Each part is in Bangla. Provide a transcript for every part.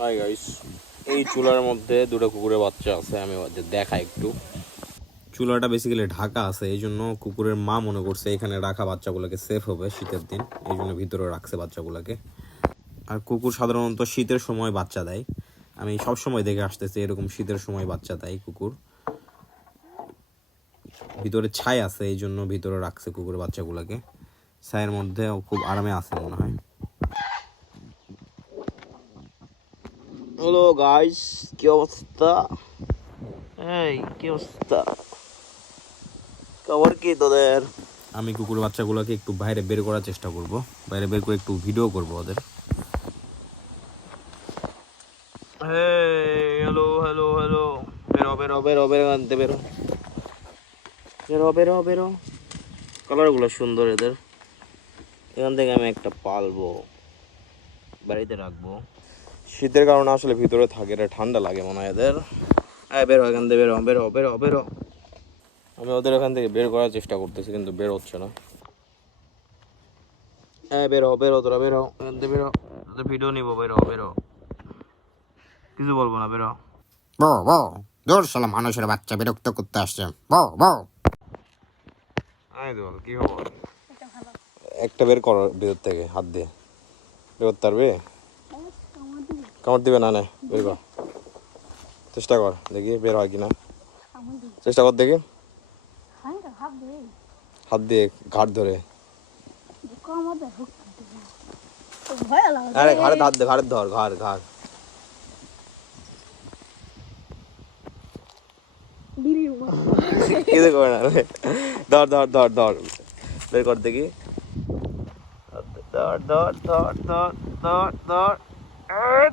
হাই গাইস, এই চুলার মধ্যে দুটো কুকুরের বাচ্চা আছে। আমি দেখাই একটু। চুলাটা বেসিক্যালি ঢাকা আছে, এই জন্য কুকুরের মা মনে করছে এখানে রাখা বাচ্চাগুলোকে সেফ হবে শীতের দিন, এই জন্য ভিতরে রাখছে বাচ্চাগুলোকে। আর কুকুর সাধারণত শীতের সময় বাচ্চা দেয়, আমি সব সময় দেখে আসতেছি এরকম শীতের সময় বাচ্চা দেয় কুকুর। ভিতরে ছাই আছে, এই জন্য ভিতরে রাখছে কুকুরের বাচ্চাগুলোকে। ছায়ের মধ্যে খুব আরামে আছে মনে হয়। হ্যালো গাইস, কি অবস্থা? এই কি অবস্থা, খবর কি তোদের? আমি কুকুর বাচ্চাগুলোকে একটু বাইরে বের করার চেষ্টা করব, বাইরে বের করে একটু ভিডিও করব ওদের। হ্যালো হ্যালো হ্যালো, বেরো বেরো বেরো বেরো আনতে বেরো বেরো বেরো বেরো। কালারগুলো সুন্দর এদের, এখান থেকে আমি একটা পালবো, বাড়িতে রাখবো। শীতের কারণে আসলে ভিতরে থাকে, এটা ঠান্ডা লাগে মনে হয় এদের। বেরো এখান থেকে, বেরো বেরো বেরো বেরো। আমি ওদের এখান থেকে বের করার চেষ্টা করতেছি কিন্তু বের হচ্ছে না। বেরো বেরো, তোরা বেরো এখান থেকে, বেরো, তোদের ভিডিও নিবো, বেরো বেরো, কিছু বলবো না, বেরো। বউ বউ, জোর শালা মানুষের বাচ্চা বিরক্ত করতে আসছে। বউ বউ, বল কি খবর? একটা বের কর ভিতর থেকে, হাত দিয়ে বের করতে পারবি? কামড় দিবে না? না বের কর, চেষ্টা কর দেখি বের হয় কিনা, চেষ্টা কর দেখি। হাত দিয়ে ঘাট ধরে, আরে ঘাড়ে হাত দে, ঘাড়ে ধর, ঘাড় ঘাড়। কিছু করে না, ধর ধর ধর ধর, বের কর দেখি, ধর ধর ধর ধর ধর ধর।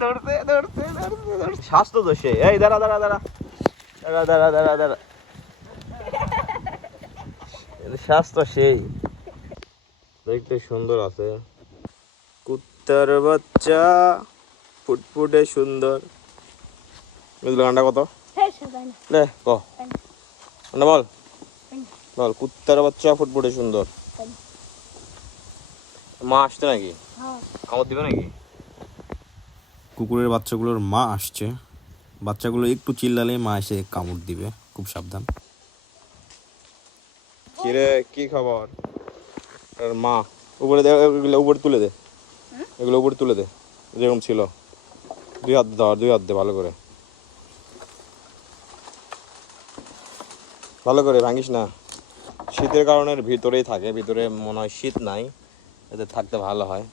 ধরছে ধরছে ধরছে ধরছে, স্বাস্থ্য তো সে। এই দাঁড়া দাঁড়া দাঁড়া দাঁড়া দাঁড়া দাঁড়া দাঁড়া, স্বাস্থ্য সেই, দেখতে সুন্দর আছে। কুত্তার বাচ্চা ফুটফুটে সুন্দর। বুঝলো গানটা কত? লে ক বল বল, কুত্তার বাচ্চা ফুটফুটে সুন্দর। মা আসছে নাকি? কামড় দিবে নাকি? কুকুরের বাচ্চাগুলোর মা আসছে, বাচ্চাগুলো একটু চিল্লালে মা এসে কামড় দিবে, খুব সাবধান। কিরে কি খবর? মা উপরে দে, এগুলো উপরে তুলে দে, এগুলো উপরে তুলে দে যেরকম ছিল। দুই হাত ধর, দুই হাত দে ভালো করে, ভালো করে ভাঙিস না। শীতের কারণে ভিতরেই থাকে, ভিতরে মনে হয় শীত নাই, এতে থাকতে ভালো হয়।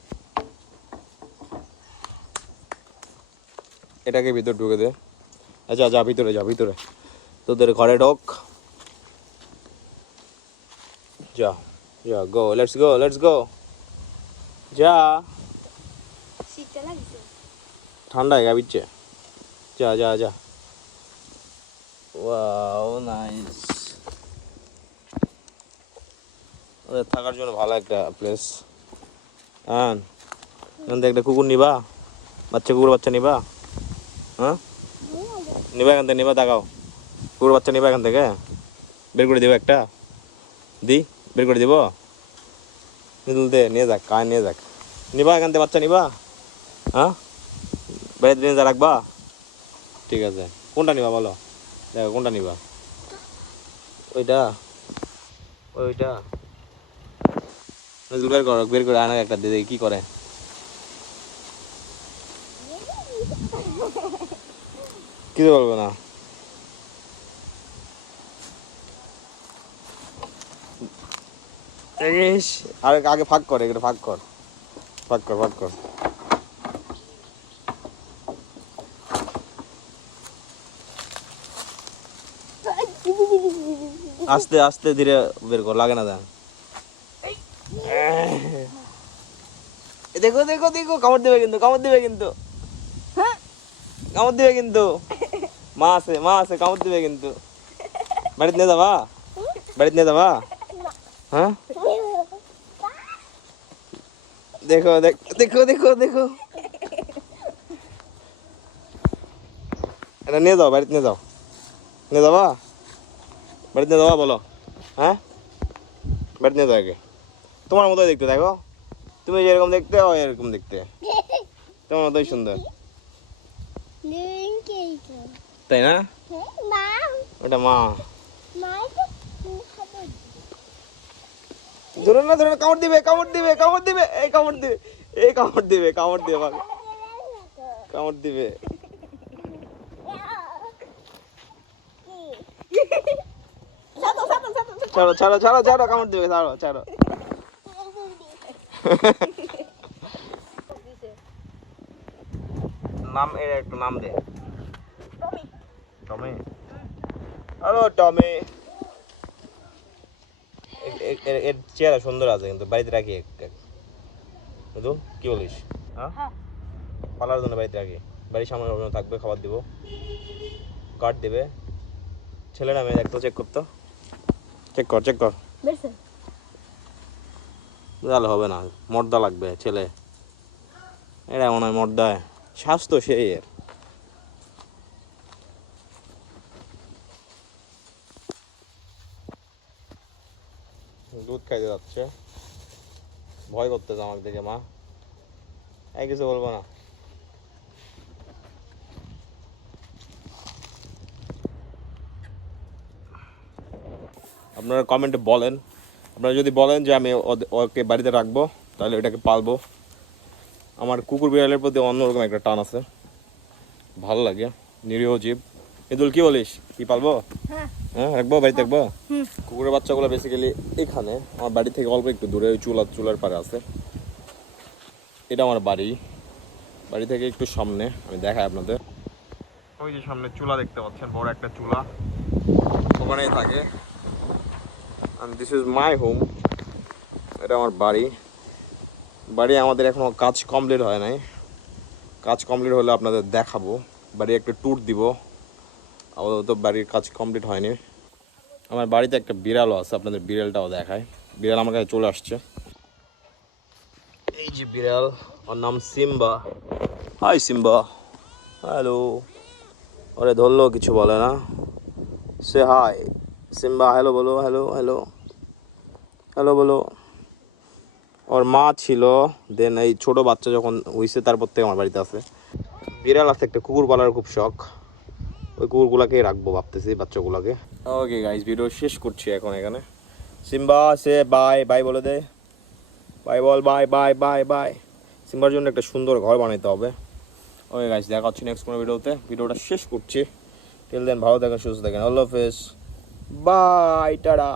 এটাকে ভিতর ঢুকে দে। আচ্ছা যা ভিতরে, যা ভিতরে, তোদের ঘরে ঢোক, যা যা, go let's go let's go, যা। ঠান্ডায় গাবিচ্ছে, যা যা যা। ওয়াও নাইস, ওদের থাকার জন্য ভালো একটা প্লেস। হ্যাঁ, এখান থেকে একটা কুকুর নিবা, বাচ্চা কুকুর বাচ্চা নিবা? হ্যাঁ নিবা, এখান থেকে নিবা, দেখাও কুকুর বাচ্চা নিবা এখান থেকে, বের করে দেবো একটা, দি বের করে দিব, মিদুল দে, নিয়ে যাক, কায় নিয়ে যাক, নিবা এখান থেকে বাচ্চা নিবা? হ্যাঁ বাড়িতে নিয়ে যা রাখবা? ঠিক আছে, কোনটা নিবা বলো, দেখো কোনটা নিবা? ওইটা ওইটা, বের করো, বের করে আনা একটা দিয়ে দেখি কি করে। কিছু বলবো না, আর আগে ফাঁক কর, এগুলো ফাঁক কর, ফাঁক কর, ফাঁক কর। আস্তে আস্তে ধীরে বের কর, লাগে না দেন। দেখো দেখো দেখো, কামড় দিবে কিন্তু, কামড় দিবে কিন্তু, কামড় দিবে কিন্তু, মা আছে, মা আছে, কামড় দিবে কিন্তু। বাড়িতে নিয়ে যাবা? বাড়িতে নিয়ে যাবা? হ্যাঁ দেখো দেখো দেখো দেখো, এটা নিয়ে যাও, বাড়িতে নিয়ে যাও, নিয়ে যাবা? বাড়িতে নিয়ে যাবা বলো? হ্যাঁ বাড়িতে নিয়ে যাও, আগে তোমার মতোই দেখতে, দেখো তুমি যেরকম দেখতে ও এরকম দেখতে, তোমার মতোই সুন্দর, তাই না? ওটা মা। ধরুন না, ধরুন, কামড় দিবে, কামড় দিবে, কামড় দিবে, এই কামড় দিবে, এই কামড় দিবে, কামড় দিবে, কামড় দিবে। ছাড়ো ছাড়ো ছাড়ো ছাড়ো, কামড় দিবে, ছাড়ো ছাড়ো। নাম, এর একটা নাম দে। টমি। হ্যালো টমি। এর চেহারা সুন্দর আছে কিন্তু বাড়িতে রাখি বুঝু, কি বলিস? হ্যাঁ, পালার জন্য বাড়িতে রাখি, বাড়ির সামনে থাকবে, খাবার দিব, কার্ড দেবে। ছেলে না মেয়ে দেখতো, চেক করতো, চেক কর, চেক কর। তাহলে হবে না, মর্দা লাগবে ছেলে, এটা মনে হয় মর্দায়, স্বাস্থ্য সেই এর। দুধ খাইতে যাচ্ছে, ভয় করতেছে আমাকে দেখে মা, এই কিছু বলবো না। আপনারা কমেন্টে বলেন, আপনারা যদি বলেন যে আমি ওকে বাড়িতে রাখবো তাহলে এটাকে পালবো। আমার কুকুর বিড়ালের প্রতি অন্যরকম একটা টান আছে, ভালো লাগে, নিরীহ জীব। ইদুল কি বলিস, কি পালবো? হ্যাঁ রাখবো, বাড়িতে রাখবো। কুকুরের বাচ্চাগুলো বেসিক্যালি এখানে আমার বাড়ি থেকে অল্প একটু দূরে, ওই চুলার পারে আছে। এটা আমার বাড়ি, বাড়ি থেকে একটু সামনে, আমি দেখাই আপনাদের। ওই যে সামনে চুলা দেখতে পাচ্ছেন, বড় একটা চুলা, ওখানেই থাকে। and this is my home, এটা আমার বাড়ি। বাড়ি আমাদের এখনো কাজ কমপ্লিট হয় নাই, কাজ কমপ্লিট হলে আপনাদের দেখাবো, বাড়ি একটা ট্যুর দিব। আপাতত বাড়ির কাজ কমপ্লিট হয়নি। আমার বাড়িতে একটা বিড়ালও আছে, আপনাদের বিড়ালটাও দেখায়। বিড়াল আমার কাছে চলে আসছে, এই যে বিড়াল, ওর নাম সিম্বা। High Simba, hello. ওরে ধরলো, কিছু বলে না, সে হাই সিম্বা, হ্যালো বলো, হ্যালো হ্যালো হ্যালো বলো। ওর মা ছিল, দেন এই ছোটো বাচ্চা যখন হইছে তারপর থেকে আমার বাড়িতে আছে। বিড়াল আছে, একটা কুকুর পালার খুব শখ, ওই কুকুরগুলাকে রাখবো ভাবতেছি, বাচ্চাগুলোকে। ওকে গাইস, ভিডিও শেষ করছি এখন এখানে। সিম্বা সে বাই বাই বলে দে, বাই বল, বাই বাই বাই বাই। সিম্বার জন্য একটা সুন্দর ঘর বানাইতে হবে। ওকে গাইস, দেখা হচ্ছে নেক্সট কোনো ভিডিওতে, ভিডিওটা শেষ করছি। টিল দেন ভালো থাকেন, সুস্থ থাকেন, আল্লাহ হাফেজ, বাই, টাটা।